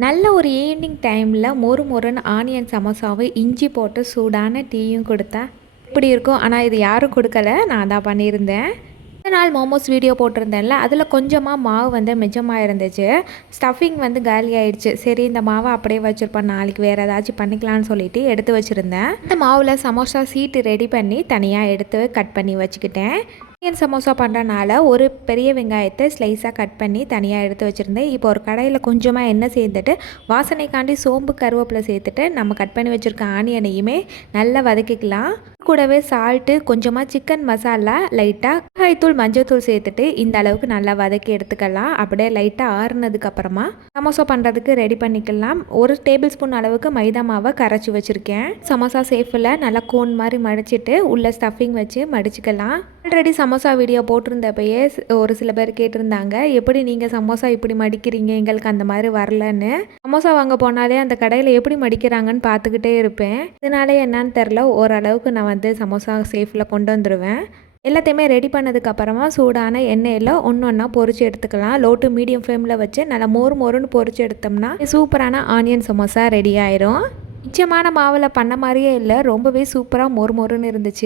நல்ல ஒரு ஈவினிங் டைமில் மொறு மொறுன்னு ஆனியன் சமோசாவை இஞ்சி போட்டு சூடான டீயும் கொடுத்தா இப்படி இருக்கும். ஆனால் இது யாரும் கொடுக்கல, நான் தான் பண்ணியிருந்தேன். இந்த நாள் மோமோஸ் வீடியோ போட்டிருந்தேன்ல, அதில் கொஞ்சமாக மாவு வந்து மிச்சமாக இருந்துச்சு. ஸ்டஃபிங் வந்து காலி ஆயிடுச்சு. சரி, இந்த மாவை அப்படியே வச்சுருப்பேன், நாளைக்கு வேறு ஏதாச்சும் பண்ணிக்கலான்னு சொல்லிட்டு எடுத்து வச்சுருந்தேன். இந்த மாவில் சமோசா சீட்டு ரெடி பண்ணி தனியாக எடுத்து கட் பண்ணி வச்சுக்கிட்டேன். ஆனியன் சமோசா பண்ணுறனால ஒரு பெரிய வெங்காயத்தை ஸ்லைஸாக கட் பண்ணி தனியாக எடுத்து வச்சுருந்தேன். இப்போ ஒரு கடாயில் கொஞ்சமாக எண்ணெய் சேர்த்துட்டு வாசனைக்காண்டி சோம்பு கருவேப்பிலை சேர்த்துட்டு நம்ம கட் பண்ணி வச்சுருக்க ஆனியனையுமே நல்லா வதக்கிக்கலாம். கூடவே சால்ட்டு, கொஞ்சமாக சிக்கன் மசாலா, லைட்டாக மிளகாய்த்தூள், மஞ்சள்தூள் சேர்த்துட்டு இந்த அளவுக்கு நல்லா வதக்கி எடுத்துக்கலாம். அப்படியே லைட்டாக ஆறுனதுக்கப்புறமா சமோசா பண்ணுறதுக்கு ரெடி பண்ணிக்கலாம். 1 டேபிள் ஸ்பூன் அளவுக்கு மைதா மாவை கரைச்சி வச்சுருக்கேன். சமோசா சேஃபில் நல்லா கோன் மாதிரி மடிச்சிட்டு உள்ள ஸ்டஃபிங் வச்சு மடிச்சுக்கலாம். ஆல்ரெடி சமோசா வீடியோ போட்டிருந்தப்பயே ஒரு சில பேர் கேட்டிருந்தாங்க, எப்படி நீங்கள் சமோசா இப்படி மடிக்கிறீங்க, எங்களுக்கு அந்த மாதிரி வரலன்னு. சமோசா வாங்க போனாலே அந்த கடையில் எப்படி மடிக்கிறாங்கன்னு பார்த்துக்கிட்டே இருப்பேன். இதனாலே என்னன்னு தெரில, ஓரளவுக்கு நான் வந்து சமோசா சேஃபில் கொண்டு வந்துடுவேன். எல்லாத்தையுமே ரெடி பண்ணதுக்கப்புறமா சூடான எண்ணெயில் ஒன்று ஒன்றா பொரிச்சு எடுத்துக்கலாம். லோ டு மீடியம் ஃப்ளேமில் வச்சு நல்லா மொறு மொறுன்னு பொரிச்சு எடுத்தோம்னா சூப்பரான ஆனியன் சமோசா ரெடி ஆயிரும். மிச்சமான மாவில் பண்ண மாதிரியே இல்லை, ரொம்பவே சூப்பராக மொறு மொறுன்னு இருந்துச்சு.